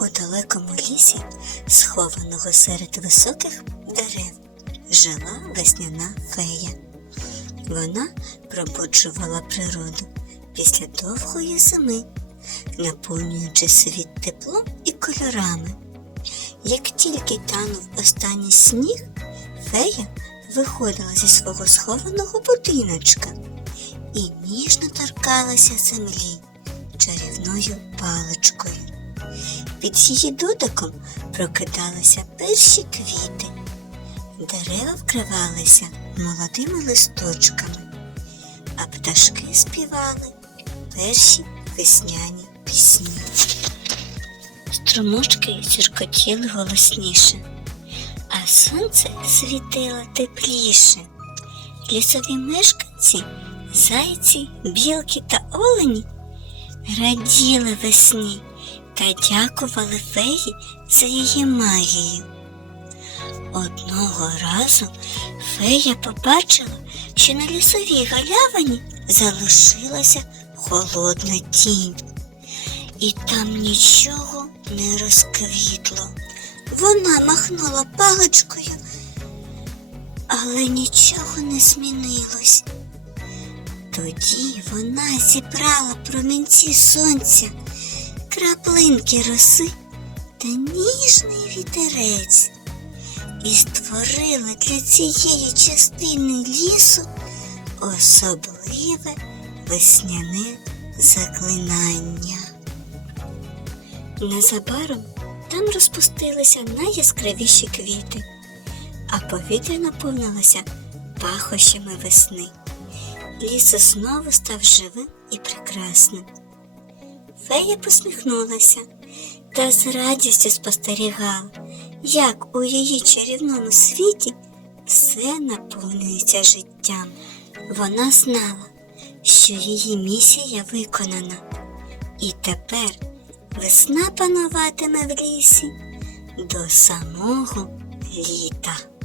У далекому лісі, схованого серед високих дерев, жила весняна фея. Вона пробуджувала природу після довгої зими, наповнюючи світ теплом і кольорами. Як тільки танув останній сніг, фея виходила зі свого схованого будиночка і ніжно торкалася землі чарівною паличкою. Під її дудоком прокидалися перші квіти. Дерева вкривалися молодими листочками, а пташки співали перші весняні пісні. Струмочки зіркотіли голосніше, а сонце світило тепліше. Лісові мешканці, зайці, білки та олені раділи весні та дякували феї за її магію. Одного разу фея побачила, що на лісовій галявині залишилася холодна тінь, і там нічого не розквітло. Вона махнула паличкою, але нічого не змінилось. Тоді вона зібрала промінці сонця, краплинки роси та ніжний вітерець і створила для цієї частини лісу особливе весняне заклинання. Незабаром там розпустилися найяскравіші квіти, а повітря наповнилося пахощами весни. Ліс знову став живим і прекрасним. Фея посміхнулася та з радістю спостерігала, як у її чарівному світі все наповнюється життям. Вона знала, що її місія виконана, і тепер весна пануватиме в лісі до самого літа.